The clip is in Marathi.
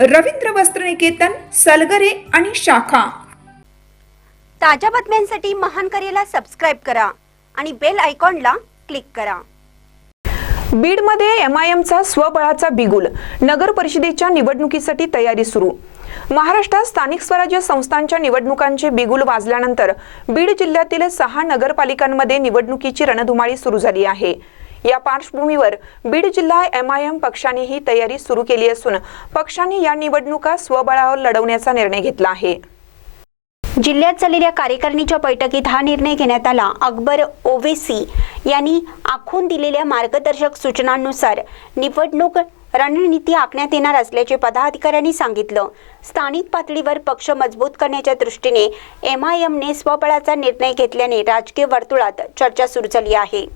रवींद्र वस्त्रनिकेतन सलगरे आणि शाखा. ताज्या बातम्यांसाठी महान करेला सबस्क्राईब करा आणि बेल आयकॉनला क्लिक करा. बीडमध्ये एमआयएमचा स्वबळाचा बिगुल नगर परिषदेच्या निवडणुकीसाठी तयारी सुरू. महाराष्ट्रात स्थानिक स्वराज्य संस्थांच्या निवडणुकांचे बिगुल वाजल्यानंतर बीड जिल्ह्यातील सहा नगरपालिकांमध्ये निवडणुकीची रणधुमाळी सुरू झाली आहे. या पार्श्वभूमीवर बीड जिल्हा एम आय एम पक्षाने ही तयारी सुरू केली असून पक्षाने या निवडणुका स्वबळावर लढवण्याचा निर्णय घेतला आहे. जिल्ह्यात झालेल्या कार्यकारिणीच्या बैठकीत हा निर्णय घेण्यात आला. अकबर ओवेसी यांनी आखून दिलेल्या मार्गदर्शक सूचनांनुसार निवडणूक रणनीती आखण्यात येणार असल्याचे पदाधिकाऱ्यांनी सांगितलं. स्थानिक पातळीवर पक्ष मजबूत करण्याच्या दृष्टीने एम आय एमने स्वबळाचा निर्णय घेतल्याने राजकीय वर्तुळात चर्चा सुरू झाली आहे.